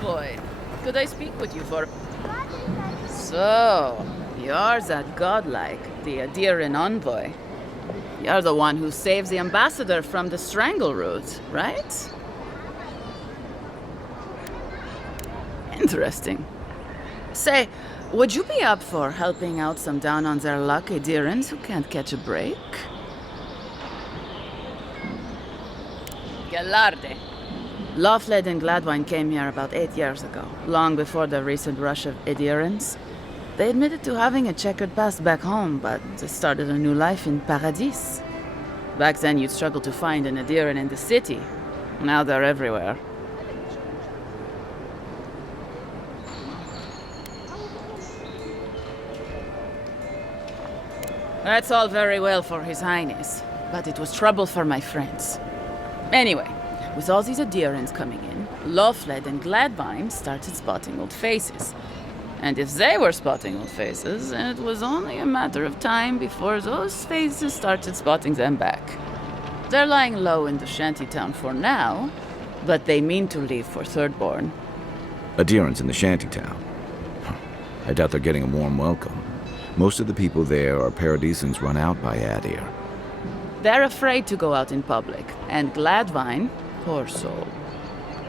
envoy. Could I speak with you for... So, you're that godlike, the Adiran envoy. You're the one who saves the ambassador from the strangle root, right? Interesting. Say, would you be up for helping out some down-on-their-luck Adirans who can't catch a break? Gallarde. Lawfled and Gladwine came here about 8 years ago, long before the recent rush of Adirans. They admitted to having a checkered past back home, but they started a new life in Paradis. Back then, you'd struggle to find an Adiran in the city. Now they're everywhere. That's all very well for His Highness, but it was trouble for my friends. Anyway, with all these Adirans coming in, Lawfled and Gladwine started spotting old faces. And if they were spotting old faces, it was only a matter of time before those faces started spotting them back. They're lying low in the shantytown for now, but they mean to leave for Thirdborn. Adirans in the shantytown? I doubt they're getting a warm welcome. Most of the people there are Paradisans run out by Adir. They're afraid to go out in public, and Gladwine, poor soul,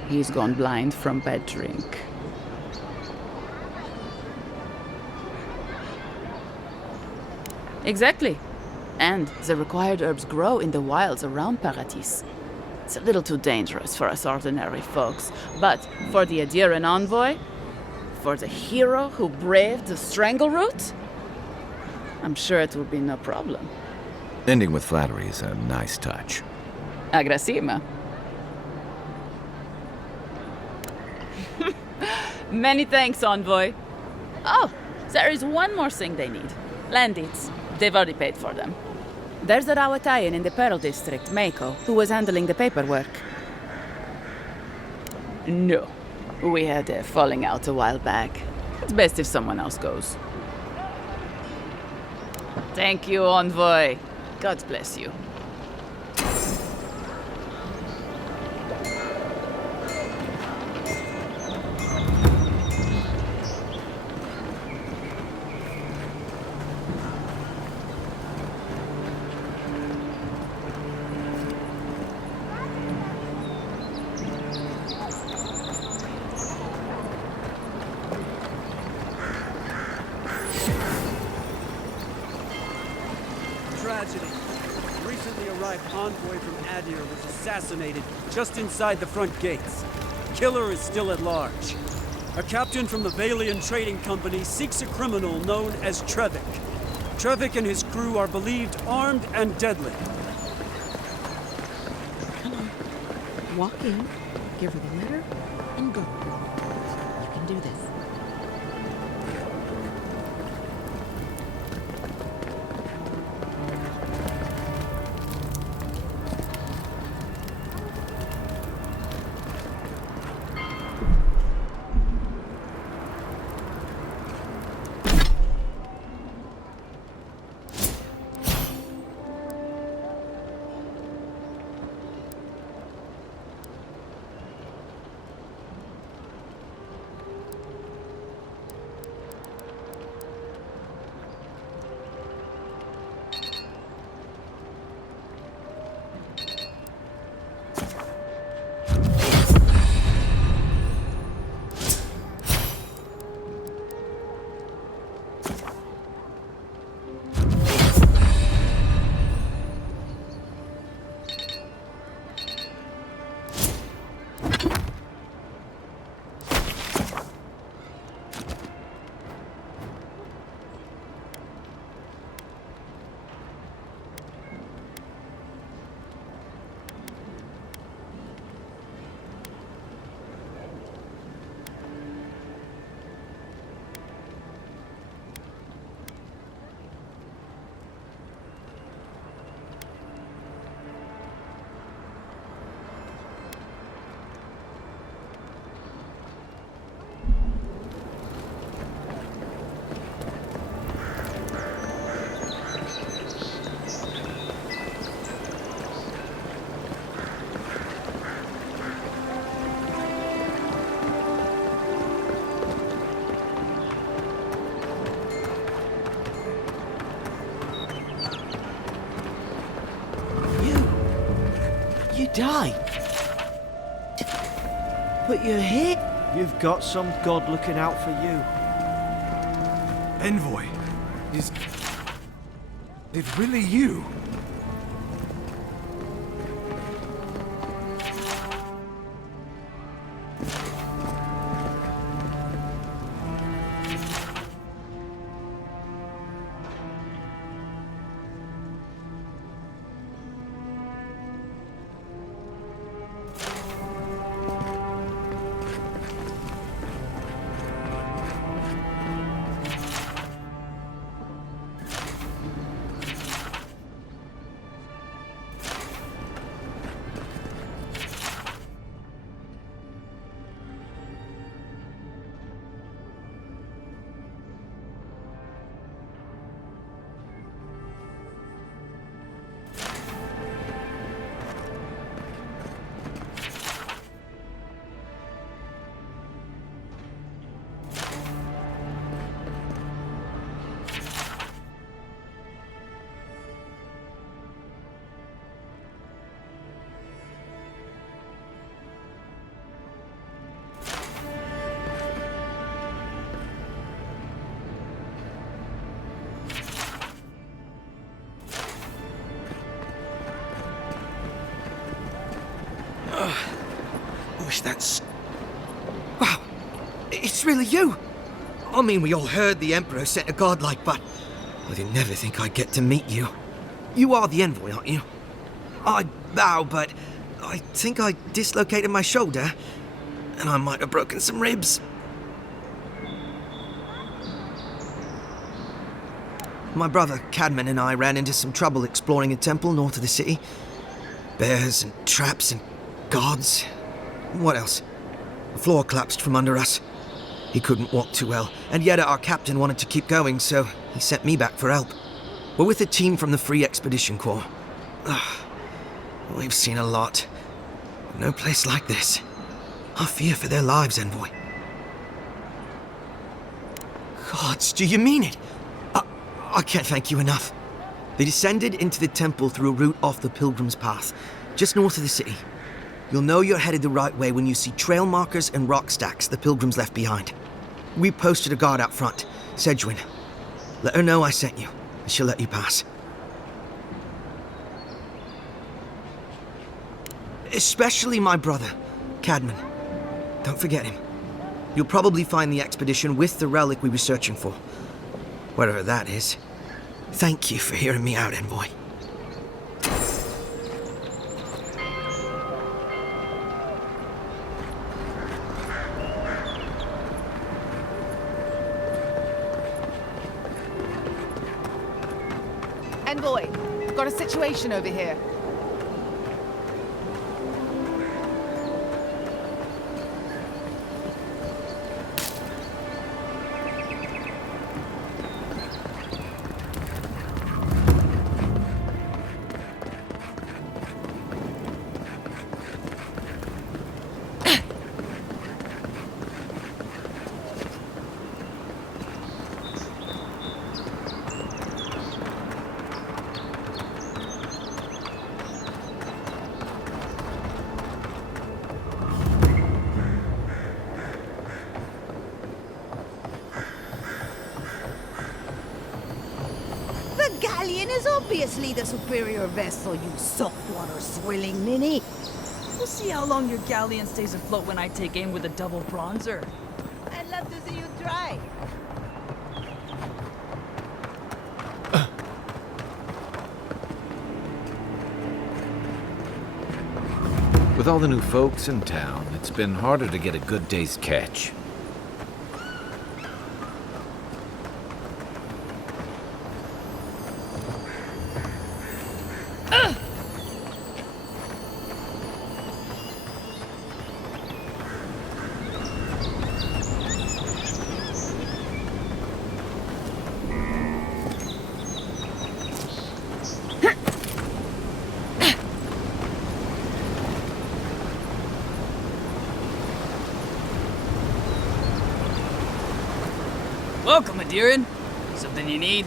he's gone blind from bad drink. Exactly. And the required herbs grow in the wilds around Paradis. It's a little too dangerous for us ordinary folks, but for the Adiran envoy, for the hero who braved the strangle root, I'm sure it will be no problem. Ending with flattery is a nice touch. Agrasima. Many thanks, envoy. Oh, there is one more thing they need. Land deeds. They've already paid for them. There's a Rawatayan in the Pearl District, Mako, who was handling the paperwork. No. We had a falling out a while back. It's best if someone else goes. Thank you, envoy. God bless you. Tragedy. A recently arrived envoy from Adir was assassinated just inside the front gates. Killer is still at large. A captain from the Valian Trading Company seeks a criminal known as Trevik. Trevik and his crew are believed armed and deadly. Come on. Walk in, give her the letter, and go. You can do this. die? But you're here. You've got some god looking out for you. Envoy, is it really you? That's... Wow, it's really you! I mean, we all heard the Emperor sent a godlike, but I didn't never think I'd get to meet you. You are the envoy, aren't you? I bow, but I think I dislocated my shoulder, and I might have broken some ribs. My brother, Cadman, and I ran into some trouble exploring a temple north of the city. Bears and traps and gods. What else? The floor collapsed from under us. He couldn't walk too well, and yet our captain wanted to keep going, so he sent me back for help. We're with a team from the Free Expedition Corps. We've seen a lot. No place like this. I fear for their lives, Envoy. Gods, do you mean it? I can't thank you enough. They descended into the temple through a route off the Pilgrim's Path, just north of the city. You'll know you're headed the right way when you see trail markers and rock stacks the Pilgrims left behind. We posted a guard out front, Sedgwin. Let her know I sent you, and she'll let you pass. Especially my brother, Cadman. Don't forget him. You'll probably find the expedition with the relic we were searching for. Whatever that is. Thank you for hearing me out, Envoy. Envoy, got a situation over here. Is obviously the superior vessel, you saltwater swilling ninny. We'll see how long your galleon stays afloat when I take aim with a double bronzer. I'd love to see you try. With all the new folks in town, it's been harder to get a good day's catch. Welcome, Adiran. Something you need?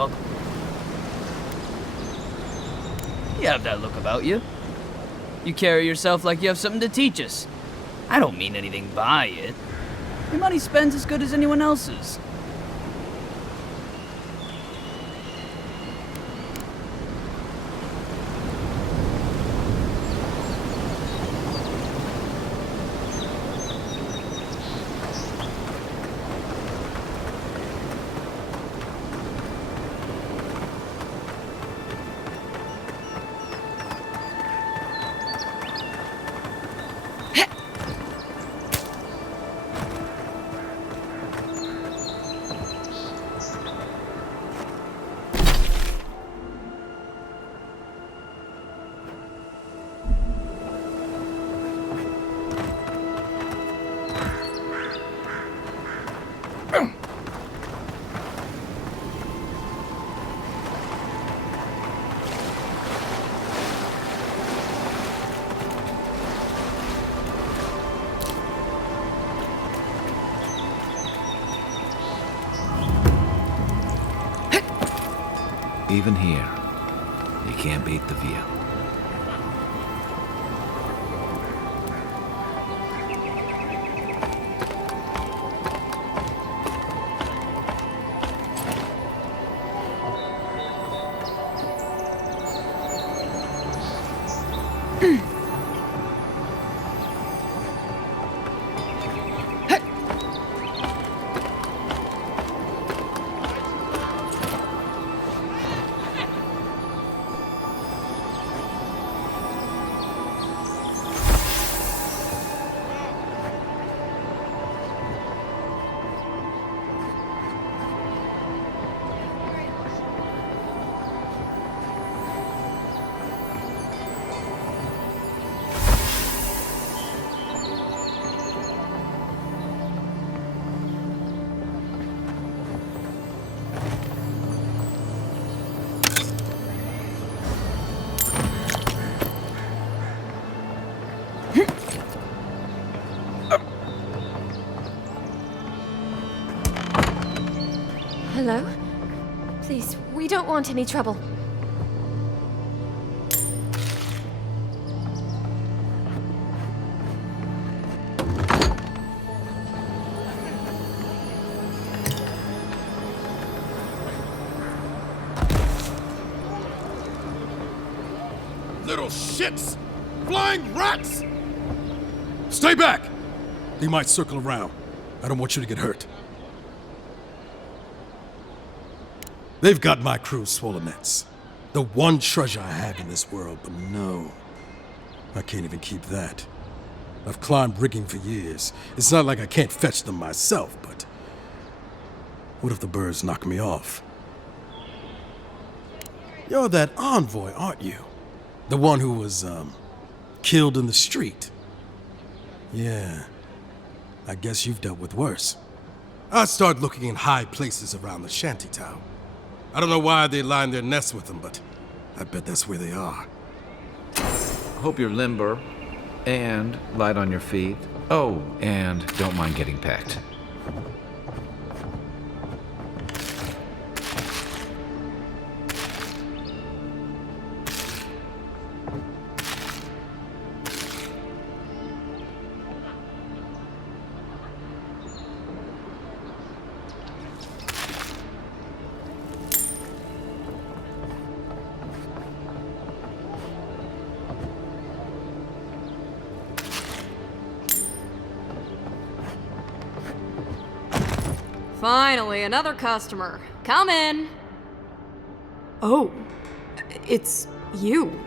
welcome. You have that look about you. You carry yourself like you have something to teach us. I don't mean anything by it. Your money spent's as good as anyone else's. Even here, you can't beat the view. Hello? Please, we don't want any trouble. Little shits! Flying rats! Stay back! They might circle around. I don't want you to get hurt. They've got my crew's swollen nets. The one treasure I have in this world, but no. I can't even keep that. I've climbed rigging for years. It's not like I can't fetch them myself, but... what if the birds knock me off? You're that envoy, aren't you? The one who was, killed in the street. Yeah. I guess you've dealt with worse. I start looking in high places around the shantytown. I don't know why they line their nests with them, but I bet that's where they are. Hope you're limber and light on your feet. Oh, and don't mind getting packed. Finally, another customer. Come in. Oh, it's you.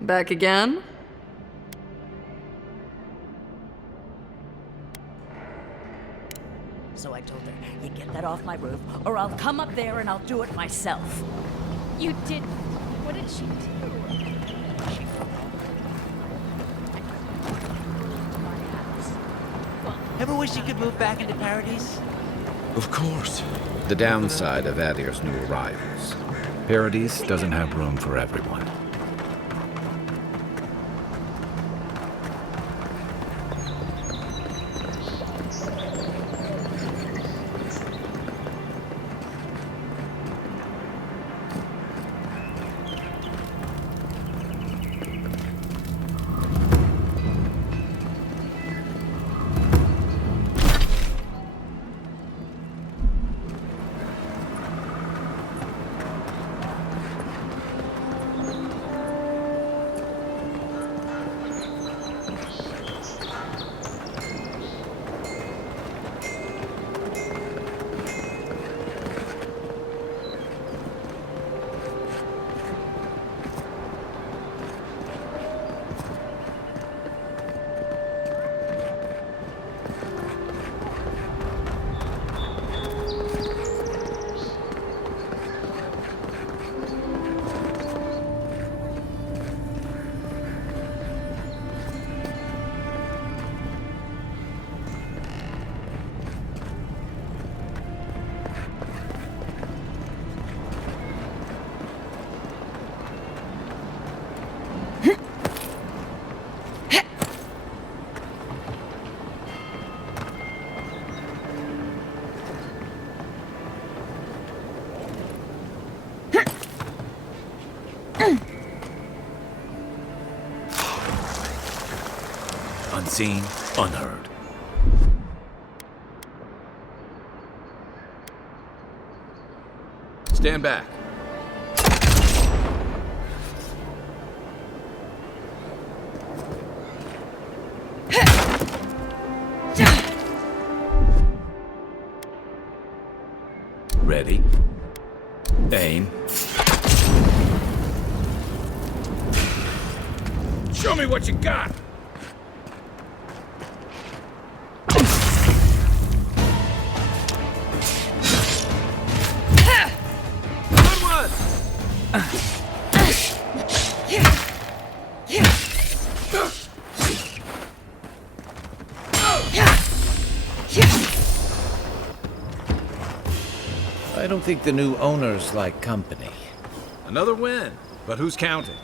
Back again? So I told her, you get that off my roof, or I'll come up there and I'll do it myself. You did. What did she do? Ever wish you could move back into Paradise? Of course. The downside of Adir's new arrivals. Paradise doesn't have room for everyone. Unseen, unheard. Stand back. Ready. Aim. Show me what you got! I don't think the new owners like company. Another win, but who's counting?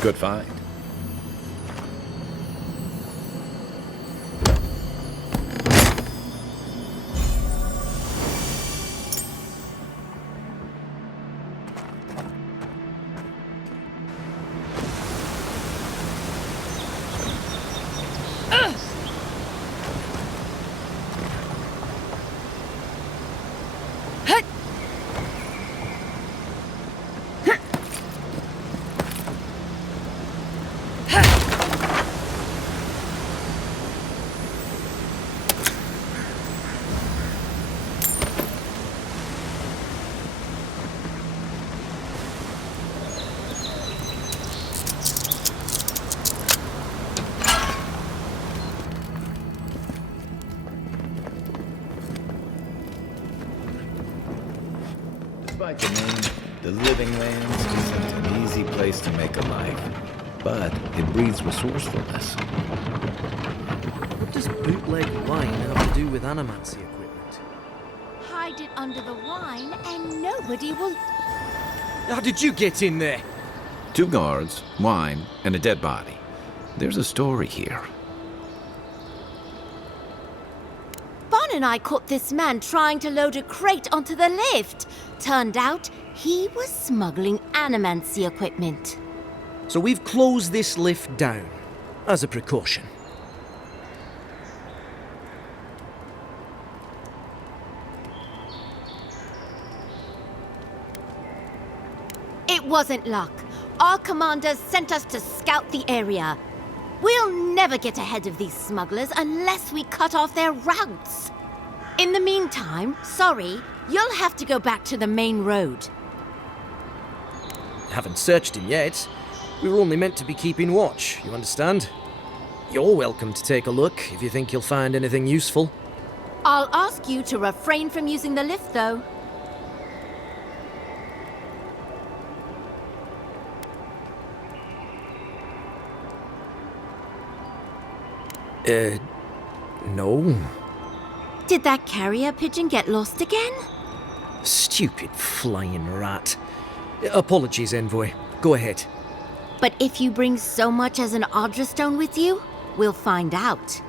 Good find. Despite the name, the Living Lands isn't an easy place to make a life, but it breeds resourcefulness. What does bootleg wine have to do with animancy equipment? Hide it under the wine and nobody will... How did you get in there? 2 guards, wine, and a dead body. There's a story here. Bon and I caught this man trying to load a crate onto the lift. Turned out he was smuggling animancy equipment. So we've closed this lift down, as a precaution. It wasn't luck. Our commanders sent us to scout the area. We'll never get ahead of these smugglers unless we cut off their routes. In the meantime, sorry, you'll have to go back to the main road. Haven't searched him yet. We were only meant to be keeping watch, you understand? You're welcome to take a look if you think you'll find anything useful. I'll ask you to refrain from using the lift, though. No. Did that carrier pigeon get lost again? Stupid flying rat. Apologies, Envoy. Go ahead. But if you bring so much as an Audra stone with you, we'll find out.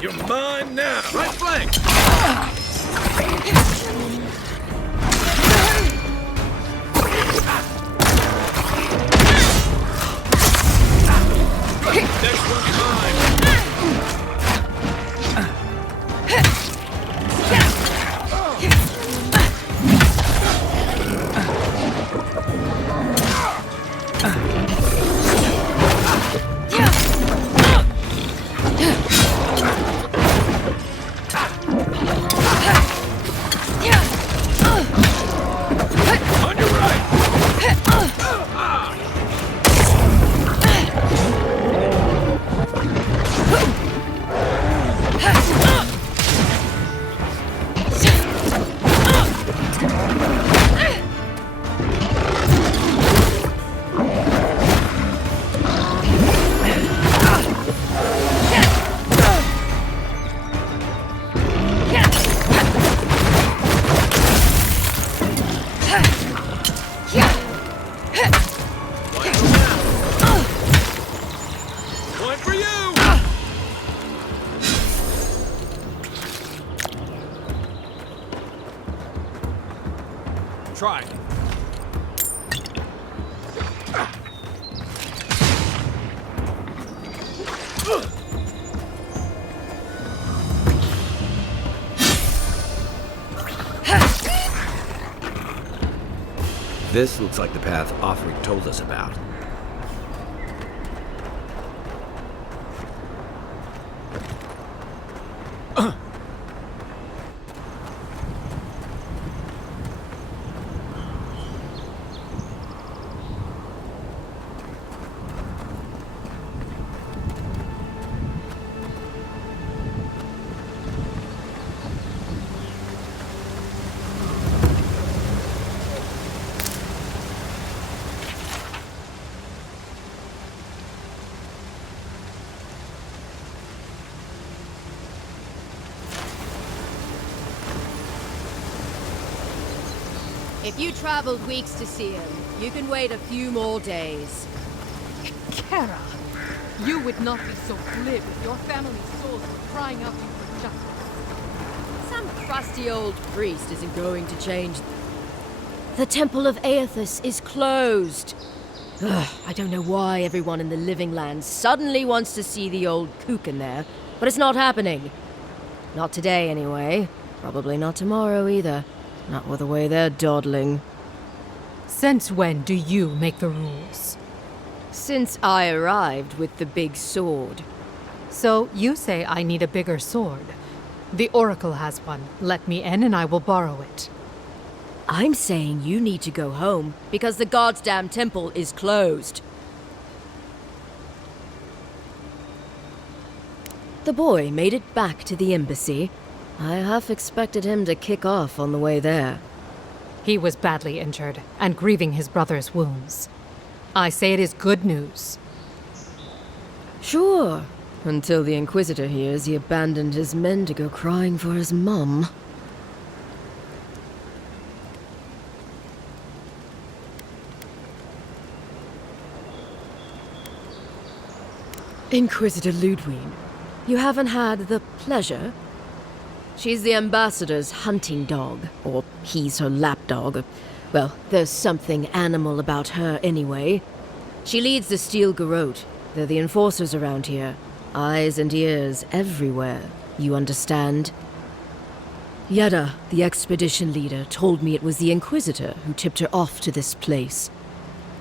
You're mine now! Right flank! Next one's mine! Try. This looks like the path Offric told us about. If you traveled weeks to see him, you can wait a few more days. Kara, you would not be so glib if your family's souls were crying out to you for justice. Some crusty old priest isn't going to change. The Temple of Aethys is closed. Ugh, I don't know why everyone in the Living Land suddenly wants to see the old kook in there, but it's not happening. Not today, anyway. Probably not tomorrow either. Not with the way they're dawdling. Since when do you make the rules? Since I arrived with the big sword. So you say I need a bigger sword. The Oracle has one. Let me in and I will borrow it. I'm saying you need to go home because the goddamn temple is closed. The boy made it back to the embassy. I half expected him to kick off on the way there. He was badly injured and grieving his brother's wounds. I say it is good news. Sure, until the Inquisitor hears he abandoned his men to go crying for his mum. Inquisitor Ludwig, you haven't had the pleasure? She's the ambassador's hunting dog, or he's her lapdog. Well, there's something animal about her anyway. She leads the Steel Garrote. They're the enforcers around here. Eyes and ears everywhere, you understand? Yada, the expedition leader, told me it was the Inquisitor who tipped her off to this place.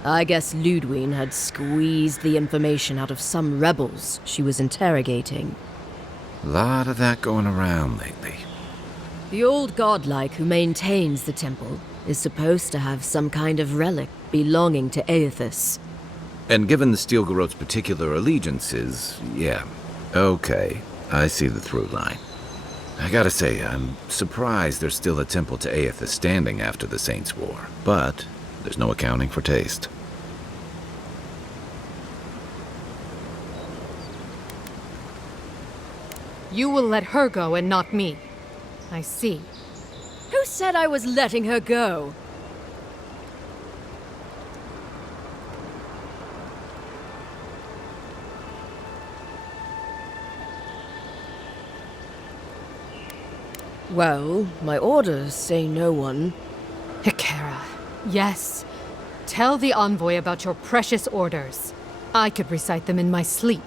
I guess Ludwig had squeezed the information out of some rebels she was interrogating. Lot of that going around lately. The old godlike who maintains the temple is supposed to have some kind of relic belonging to Aethys. And given the Steel Garrote's particular allegiances, yeah. Okay, I see the through line. I gotta say, I'm surprised there's still a temple to Aethys standing after the Saints' War. But there's no accounting for taste. You will let her go and not me. I see. Who said I was letting her go? Well, my orders say no one. Hikara, yes. Tell the envoy about your precious orders. I could recite them in my sleep.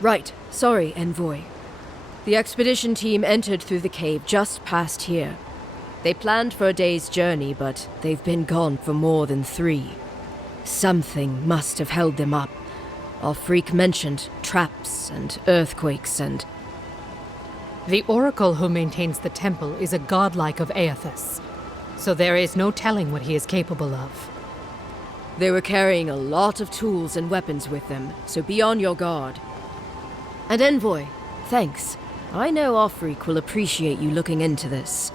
Right. Sorry, envoy. The expedition team entered through the cave just past here. They planned for a day's journey, but they've been gone for more than 3. Something must have held them up. Our freak mentioned traps and earthquakes and... The Oracle who maintains the temple is a godlike of Aethys, so there is no telling what he is capable of. They were carrying a lot of tools and weapons with them, so be on your guard. And envoy, thanks. I know Offreak will appreciate you looking into this.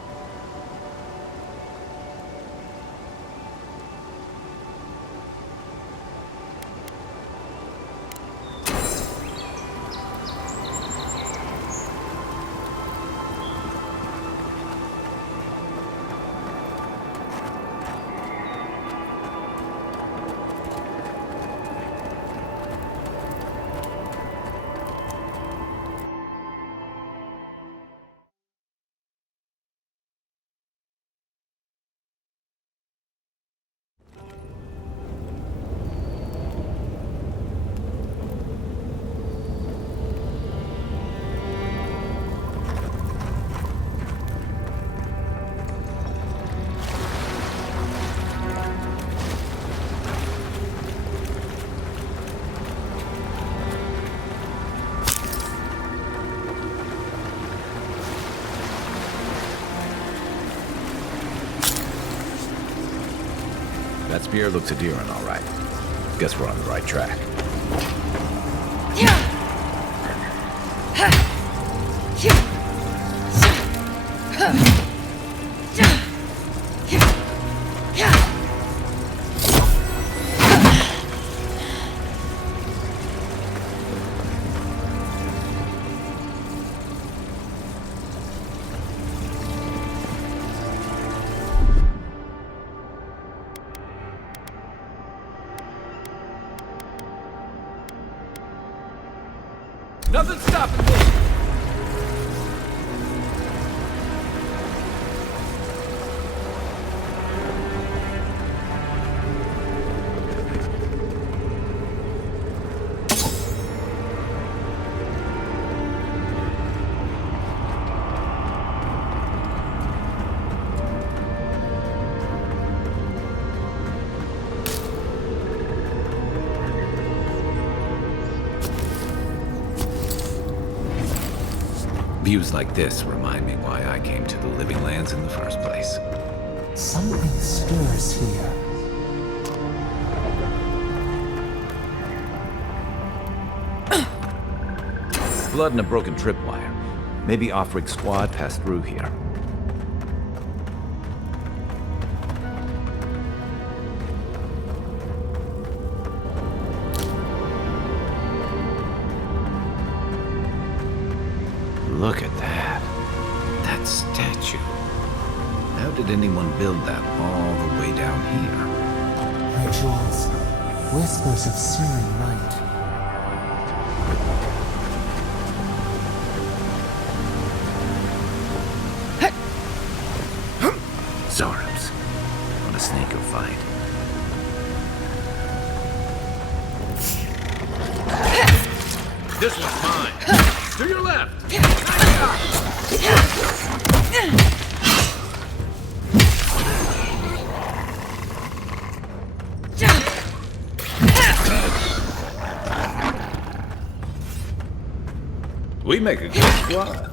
That spear looks adherent, all right. Guess we're on the right track. Nothing's stopping me! Views like this remind me why I came to the Living Lands in the first place. Something stirs here. Blood and a broken tripwire. Maybe off-rig squad passed through here. Look at that. That statue. How did anyone build that all the way down here? Rituals. Whispers of searing night. Zorubs. What a snake will fight. This one's mine. To your left! We make a good squad.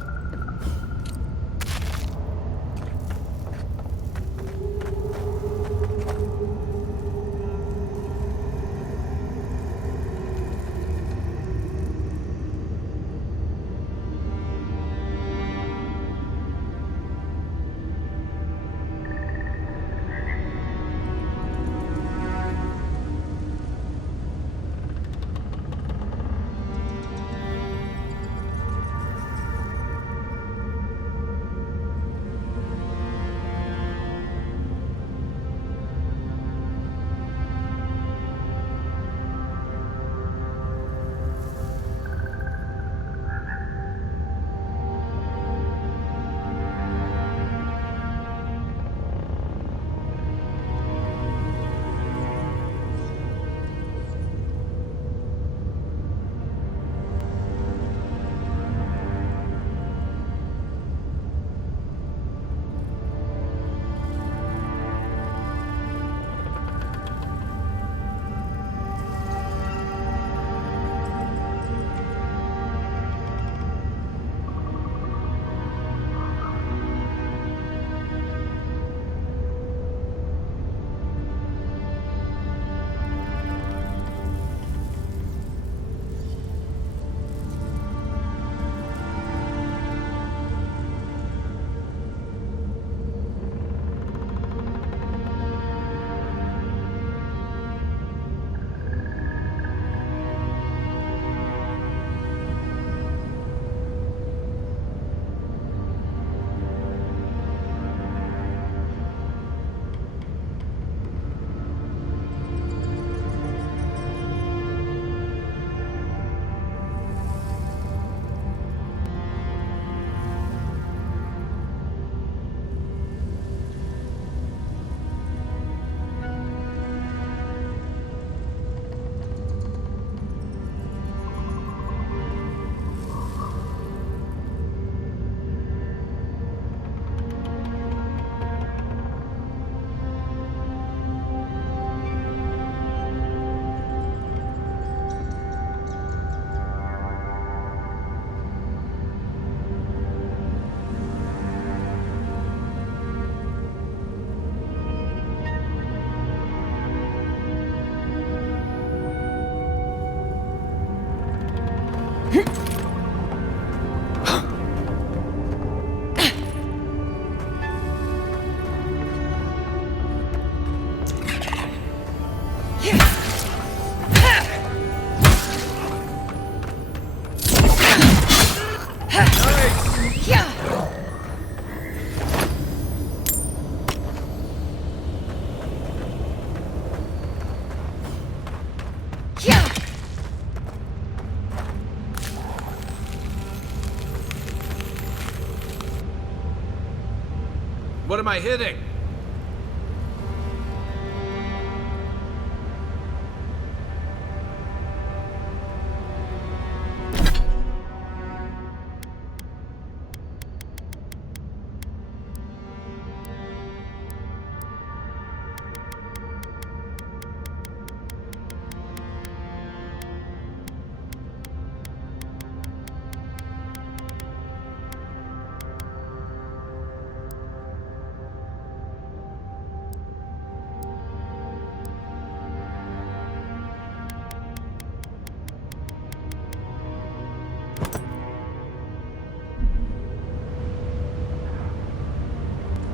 am I hitting?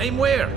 Aim where?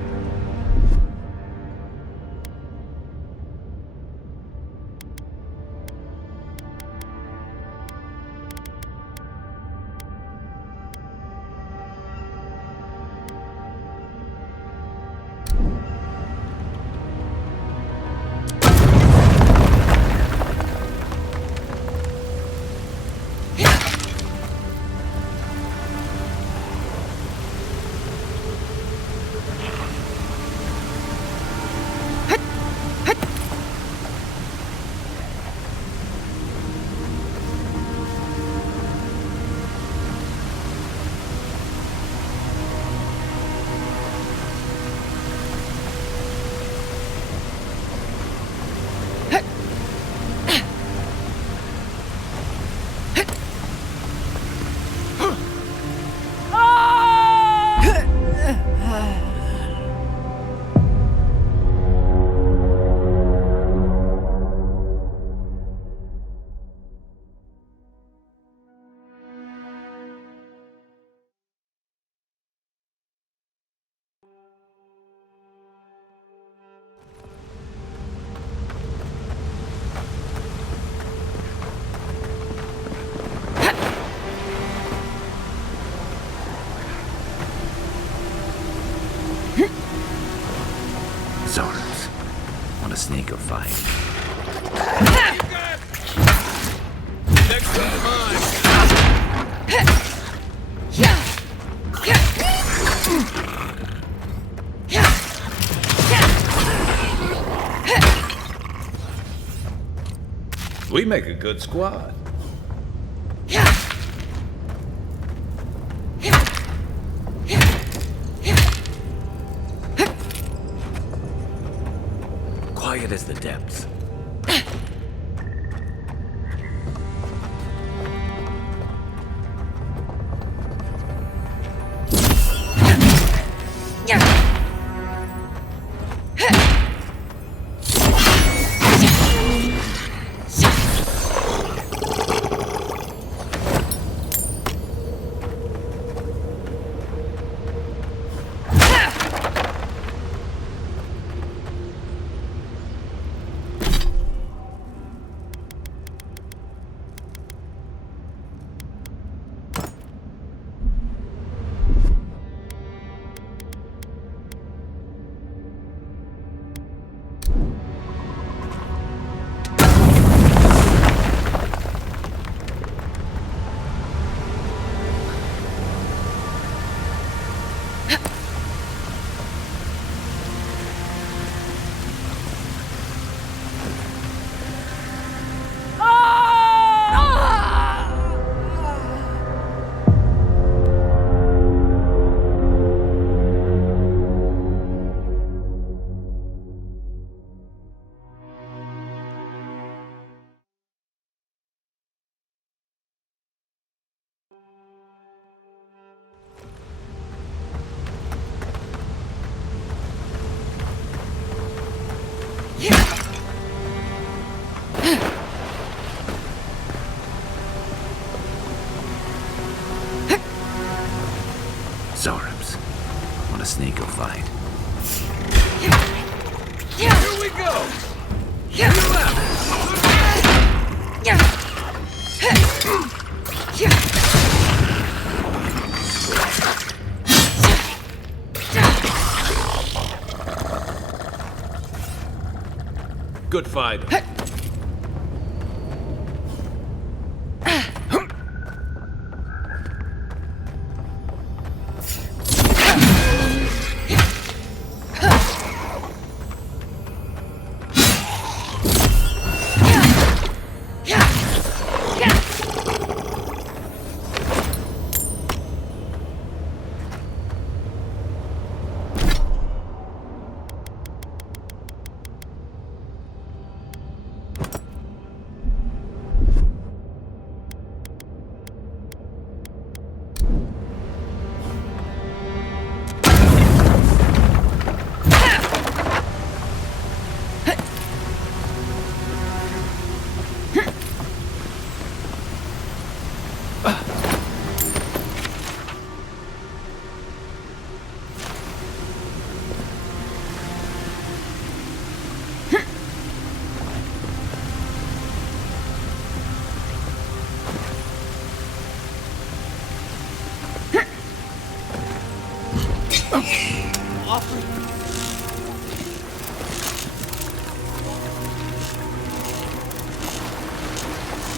Want a sneaker fight? Next one's mine. We make a good squad. Quiet as the depths. Zorums. Want a sneaker fight? Here we go! Good fight.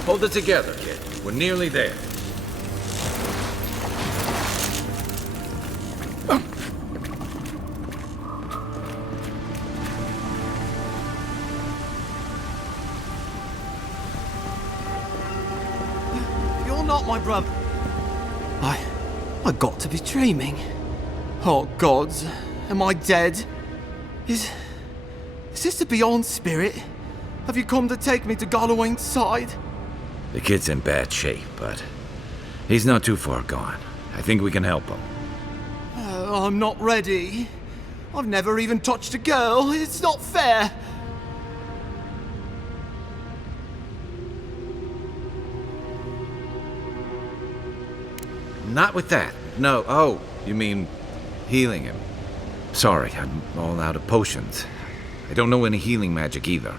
Hold it together, kid. We're nearly there. You're not my brother. I got to be dreaming. Oh gods, am I dead? Is this the Beyond Spirit? Have you come to take me to Galloway's side? The kid's in bad shape, but he's not too far gone. I think we can help him. I'm not ready. I've never even touched a girl. It's not fair. Not with that. No. Oh, you mean healing him. Sorry, I'm all out of potions. I don't know any healing magic either.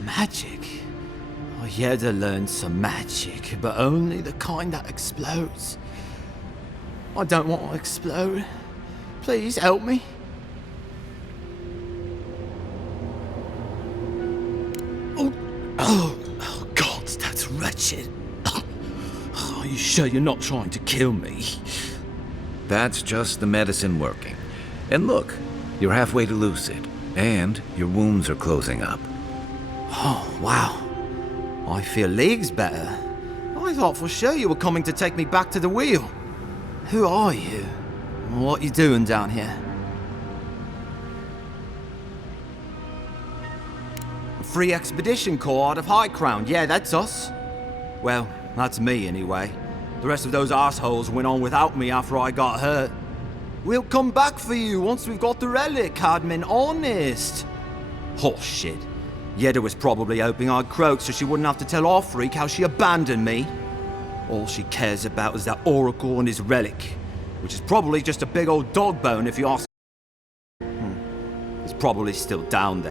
Magic? I had to learn some magic, but only the kind that explodes. I don't want to explode. Please help me. Oh God, that's wretched. Are you sure you're not trying to kill me? That's just the medicine working. And look, you're halfway to lucid, and your wounds are closing up. Oh, wow. I feel leagues better. I thought for sure you were coming to take me back to the wheel. Who are you? What are you doing down here? Free Expedition Corps out of High Crown. Yeah, that's us. Well, that's me anyway. The rest of those assholes went on without me after I got hurt. We'll come back for you once we've got the relic, Admin, honest. Oh, shit. Yeda was probably hoping I'd croak so she wouldn't have to tell our freak how she abandoned me. All she cares about is that Oracle and his relic, which is probably just a big old dog bone if you ask. It's probably still down there.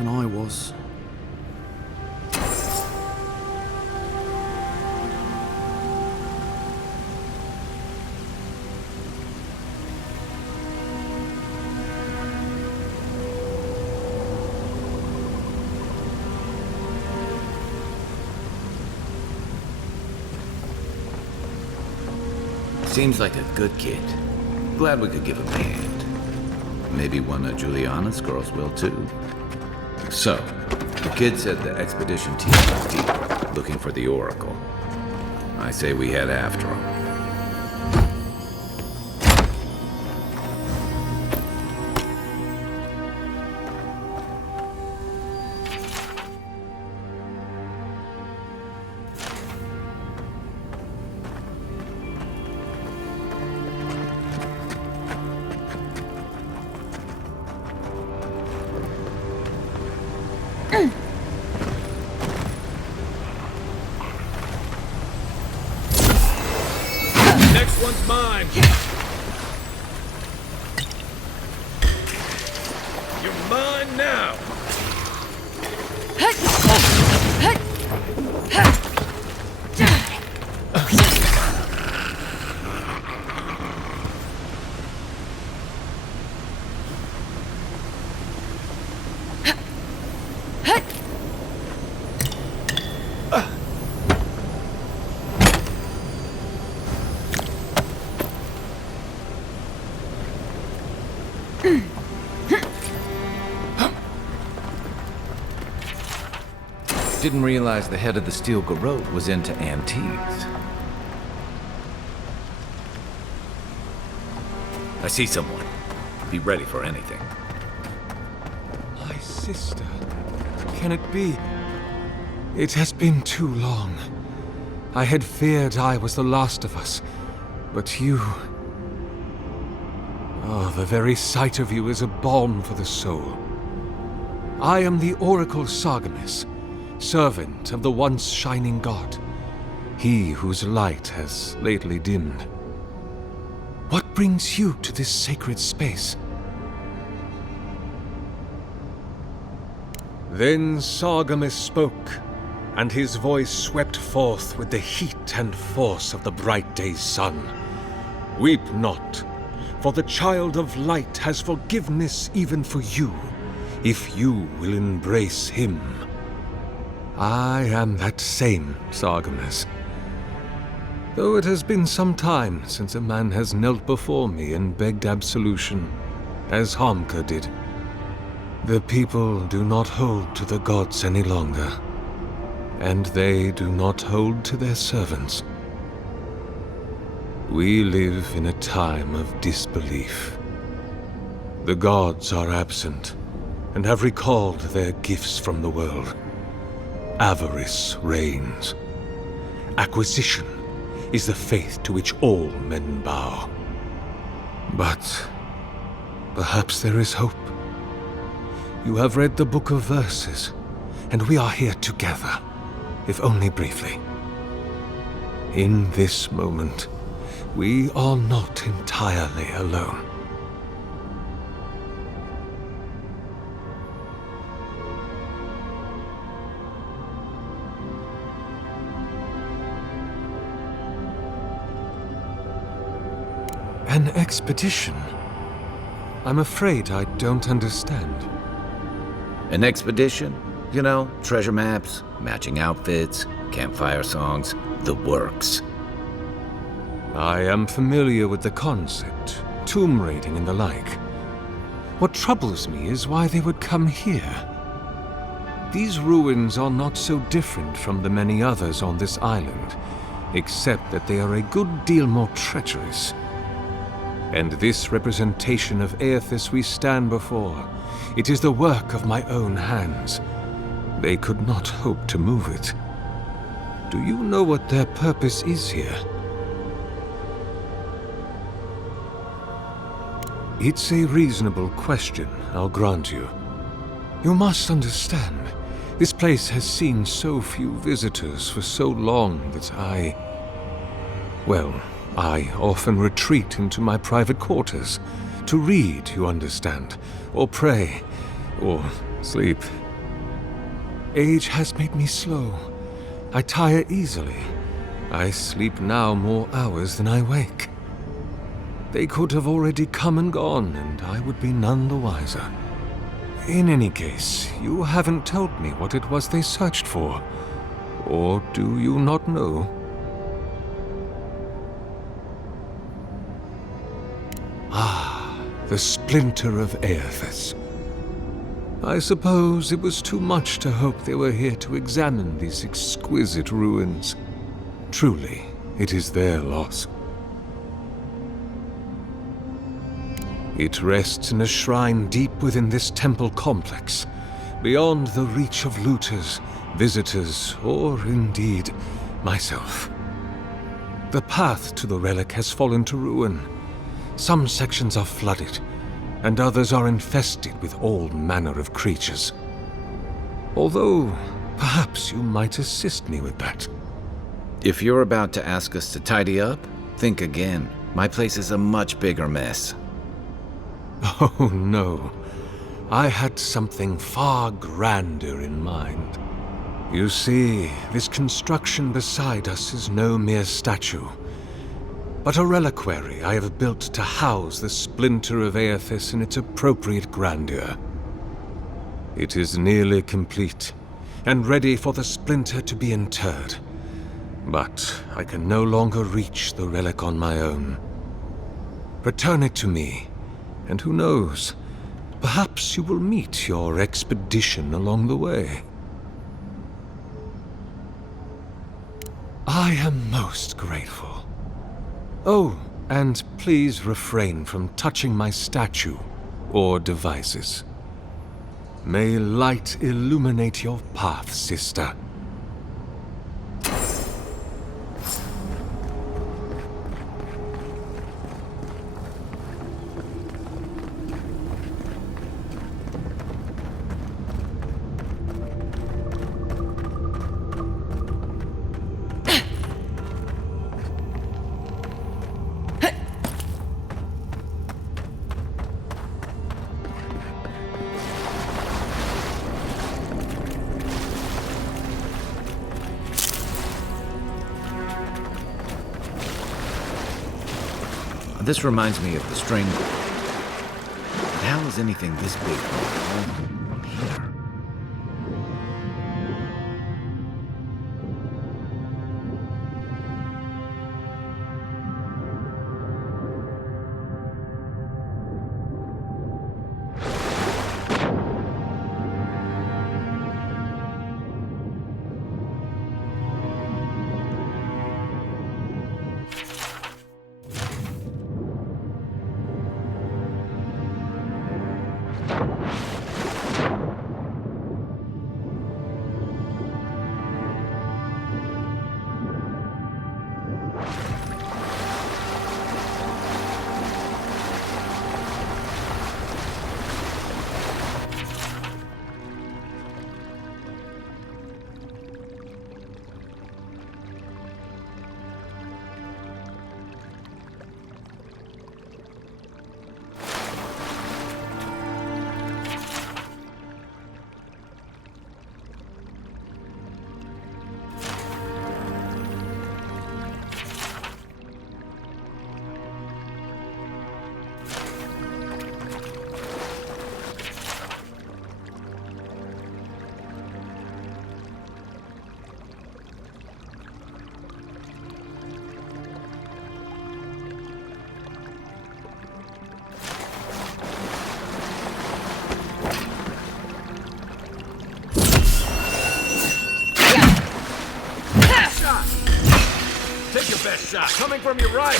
And I was. Seems like a good kid. Glad we could give him a hand. Maybe one of Juliana's girls will too. So, the kid said the expedition team was deep, looking for the Oracle. I say we head after him. Next one's mine. You're mine now. Didn't realize the head of the Steel Garrote was into antiques. I see someone. Be ready for anything. My sister. Can it be? It has been too long. I had feared I was the last of us. But you Oh, the very sight of you is a balm for the soul. I am the Oracle Sargamis, servant of the once shining god, he whose light has lately dimmed. What brings you to this sacred space? Then Sargamis spoke, and his voice swept forth with the heat and force of the bright day's sun. Weep not, for the child of light has forgiveness even for you, if you will embrace him. I am that same Sargamis. Though it has been some time since a man has knelt before me and begged absolution, as Hamka did. The people do not hold to the gods any longer, and they do not hold to their servants. We live in a time of disbelief. The gods are absent, and have recalled their gifts from the world. Avarice reigns. Acquisition is the faith to which all men bow. But perhaps there is hope. You have read the Book of Verses, and we are here together, if only briefly. In this moment, we are not entirely alone. An expedition? I'm afraid I don't understand. An expedition? You know, treasure maps, matching outfits, campfire songs, the works. I am familiar with the concept, tomb raiding and the like. What troubles me is why they would come here. These ruins are not so different from the many others on this island, except that they are a good deal more treacherous. And this representation of Aethys we stand before, it is the work of my own hands. They could not hope to move it. Do you know what their purpose is here? It's a reasonable question, I'll grant you. You must understand, this place has seen so few visitors for so long that I often retreat into my private quarters, to read, you understand, or pray, or sleep. Age has made me slow. I tire easily. I sleep now more hours than I wake. They could have already come and gone, and I would be none the wiser. In any case, you haven't told me what it was they searched for. Or do you not know? Ah, the splinter of Aethys. I suppose it was too much to hope they were here to examine these exquisite ruins. Truly, it is their loss. It rests in a shrine deep within this temple complex, beyond the reach of looters, visitors, or indeed, myself. The path to the relic has fallen to ruin. Some sections are flooded, and others are infested with all manner of creatures. Although, perhaps you might assist me with that. If you're about to ask us to tidy up, think again. My place is a much bigger mess. Oh, no. I had something far grander in mind. You see, this construction beside us is no mere statue, but a reliquary I have built to house the splinter of Aethys in its appropriate grandeur. It is nearly complete, and ready for the splinter to be interred. But I can no longer reach the relic on my own. Return it to me, and who knows, perhaps you will meet your expedition along the way. I am most grateful. Oh, and please refrain from touching my statue or devices. May light illuminate your path, sister. This reminds me of the string. How is anything this big from here? Take your best shot. Coming from your right.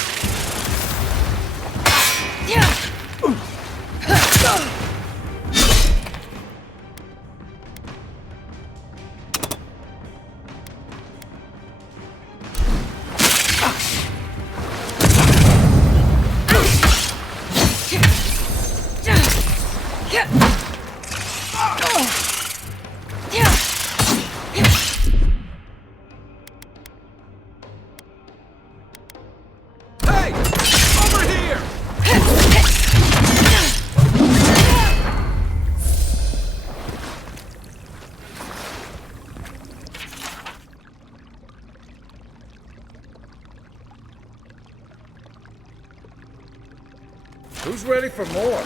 Who's ready for more?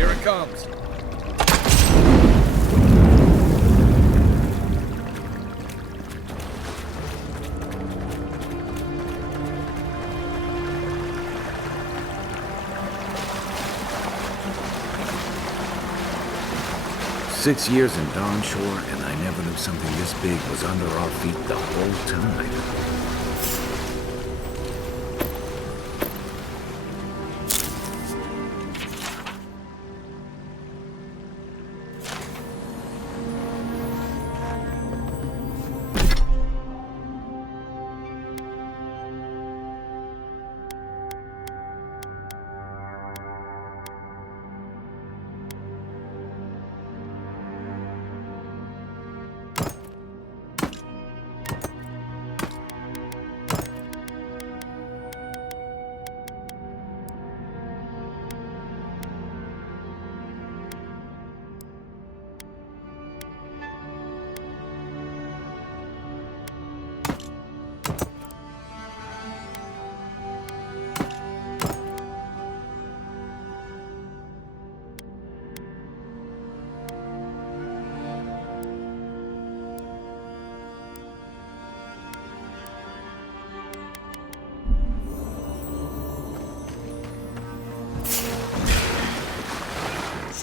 Here it comes. Six years in Dawnshore, and I never knew something this big was under our feet the whole time.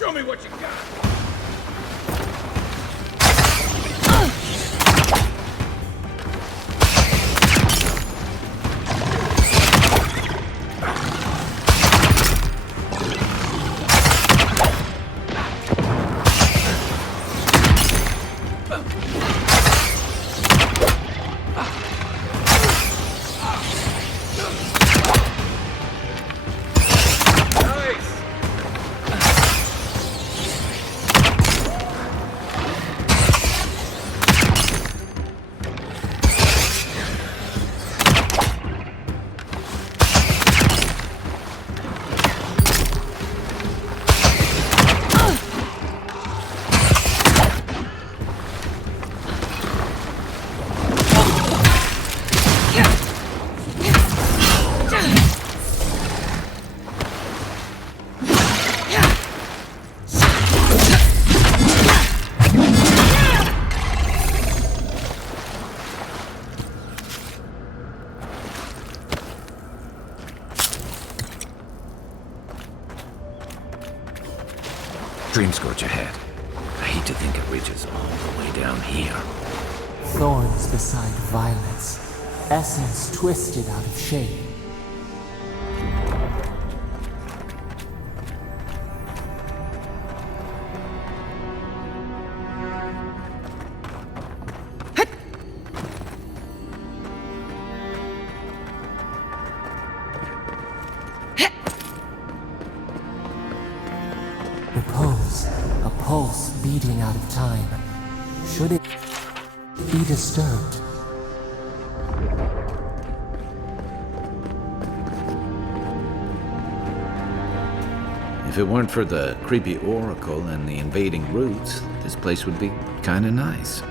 Show me what you got! Dream scorch ahead. I hate to think it reaches all the way down here. Thorns beside violets, essence twisted out of shape. A pulse beating out of time. Should it be disturbed? If it weren't for the creepy oracle and the invading roots, this place would be kinda nice.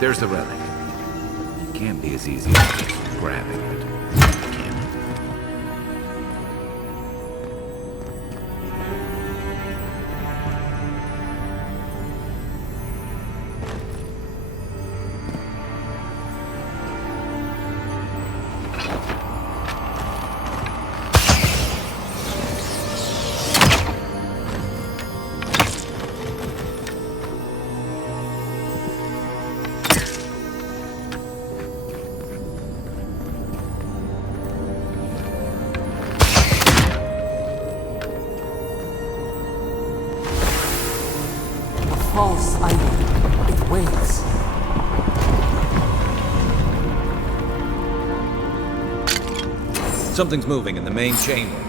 There's the relic. It can't be as easy as just grabbing it, can it? False idol. It waits. Something's moving in the main chamber.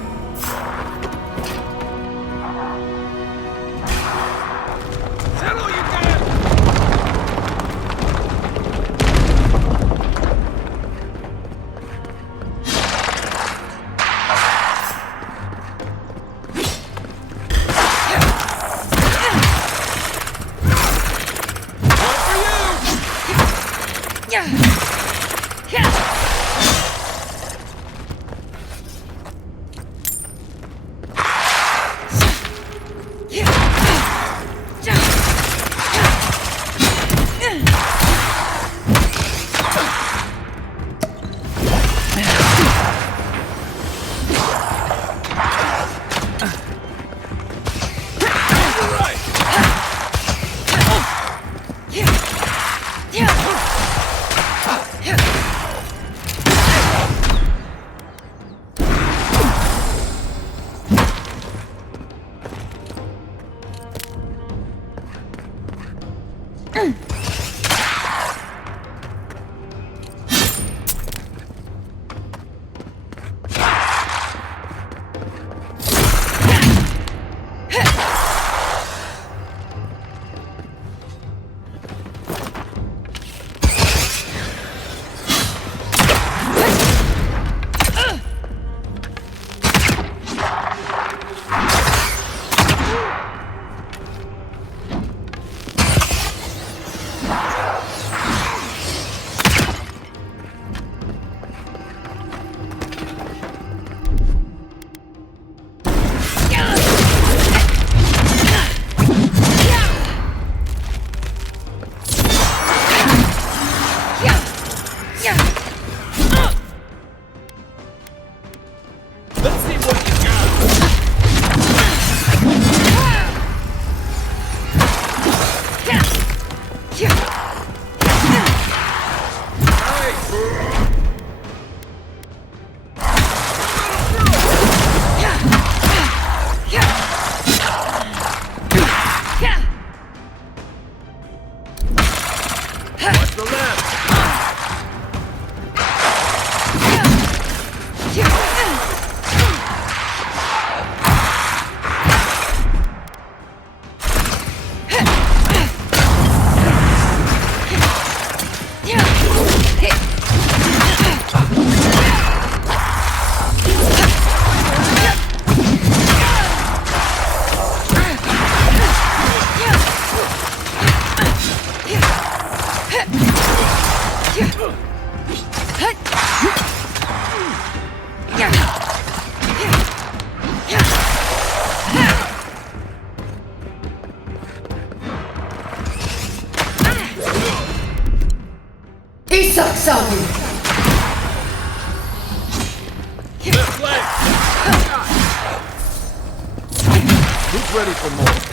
Who's ready for more?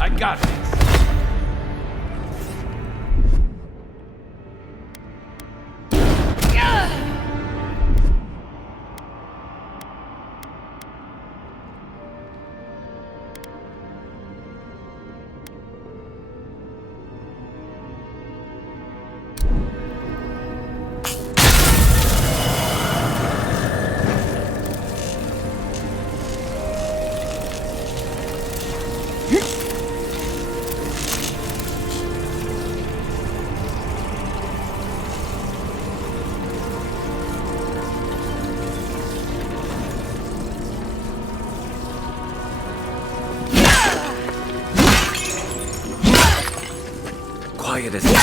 I got this. Quiet as it.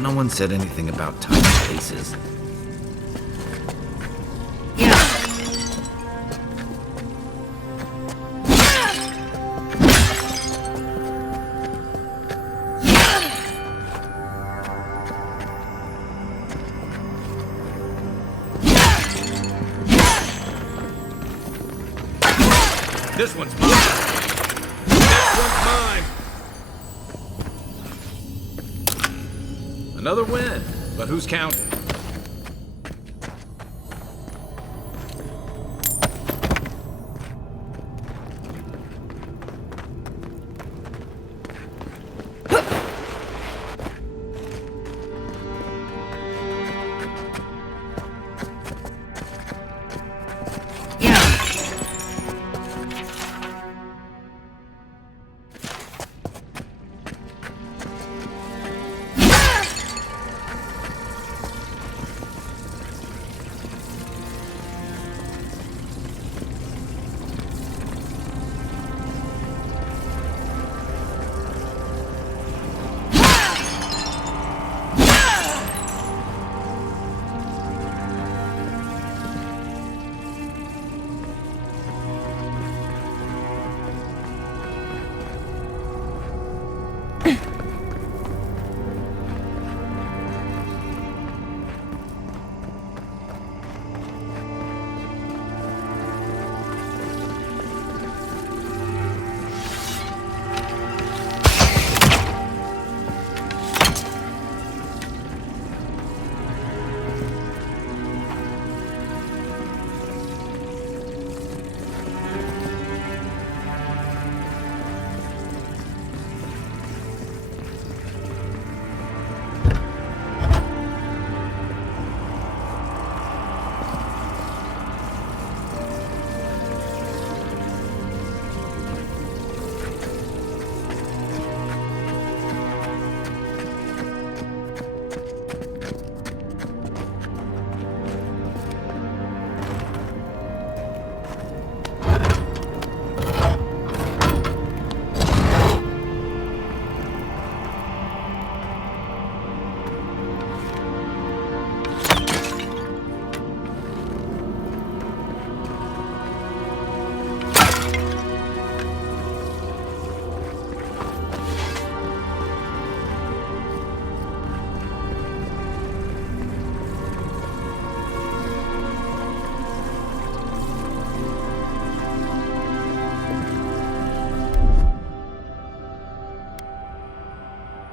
No one said anything about time spaces. This one's mine. This one's mine. Another win, but who's counting?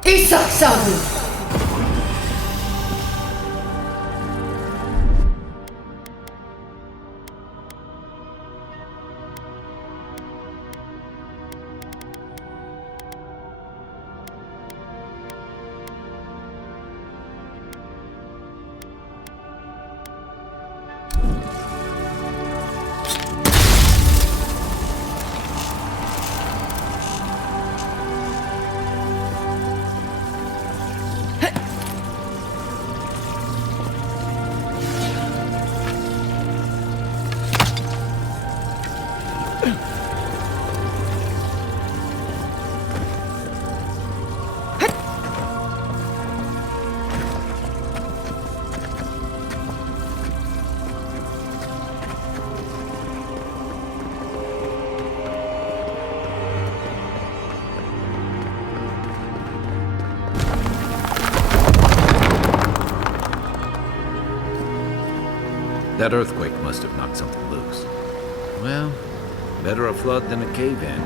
Istagram! That earthquake must have knocked something loose. Well, better a flood than a cave-in.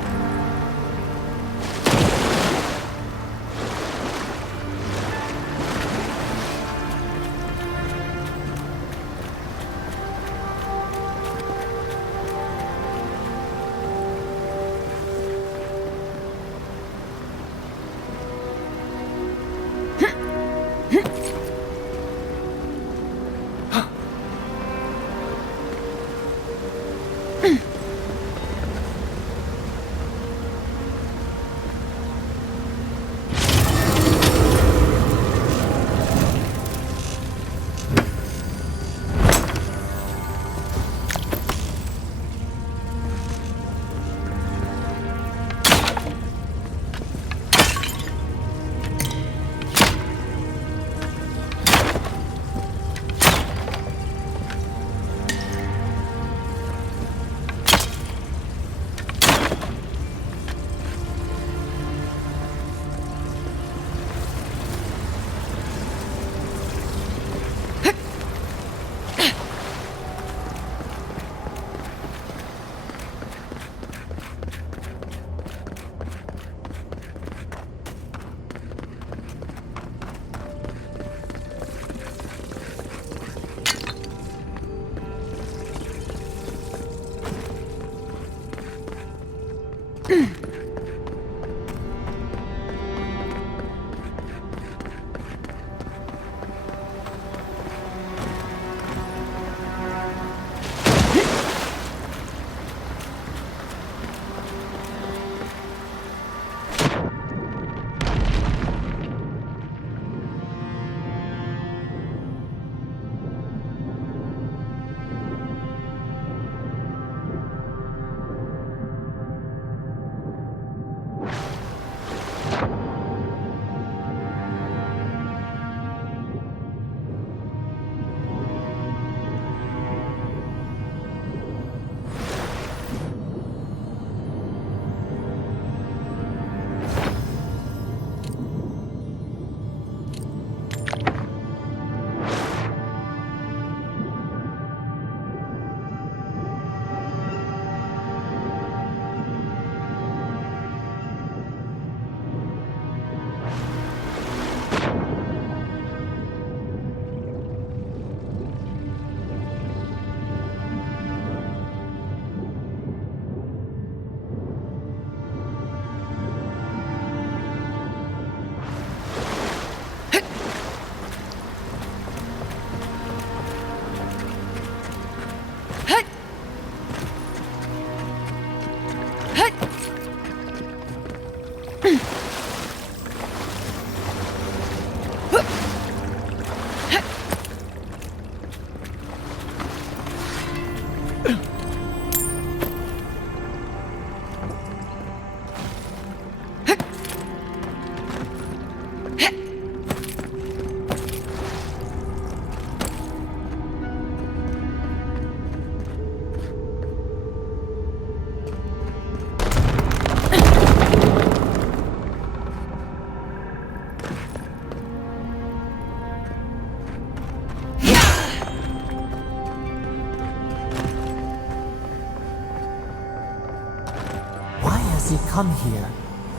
Why has he come here?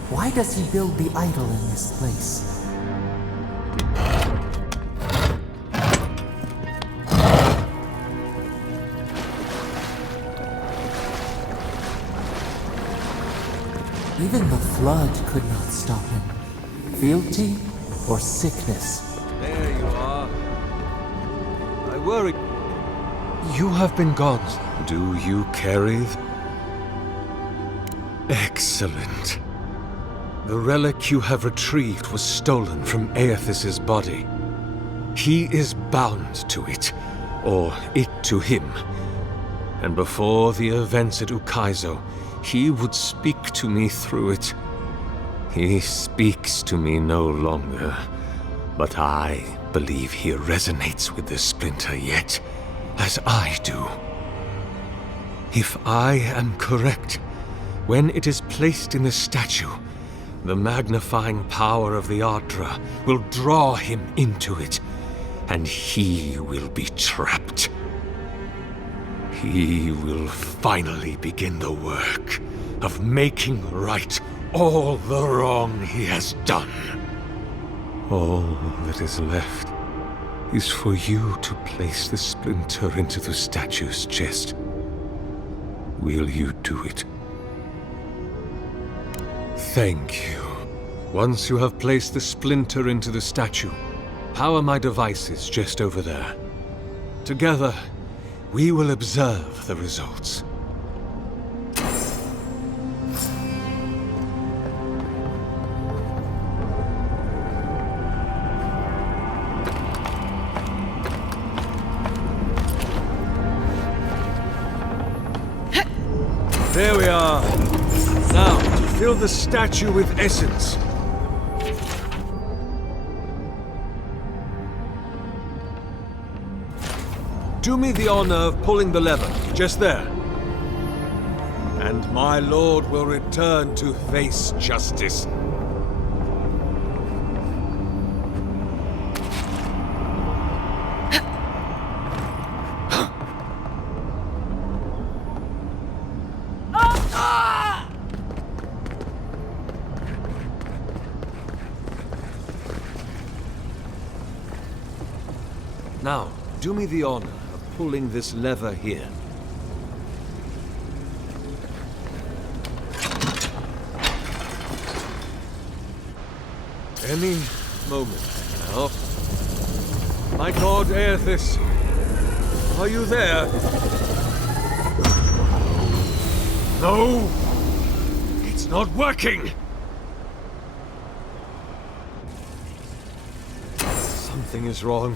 Why does he build the idol in this place? Even the flood could not stop him. Fealty or sickness? There you are. I worry. You have been gone. Do you carry? Excellent. The relic you have retrieved was stolen from Aethys's body. He is bound to it, or it to him. And before the events at Ukaizo, he would speak to me through it. He speaks to me no longer, but I believe he resonates with the splinter yet, as I do. If I am correct, when it is placed in the statue, the magnifying power of the Ardra will draw him into it, and he will be trapped. He will finally begin the work of making right all the wrong he has done. All that is left is for you to place the splinter into the statue's chest. Will you do it? Thank you. Once you have placed the splinter into the statue, power my devices just over there. Together, we will observe the results. There we are. Now, fill the statue with essence. Do me the honor of pulling the lever, just there. And my lord will return to face justice. Now, do me the honor of pulling this lever here. Any moment now. My god Aethys, are you there? No! It's not working! Something is wrong.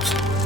out.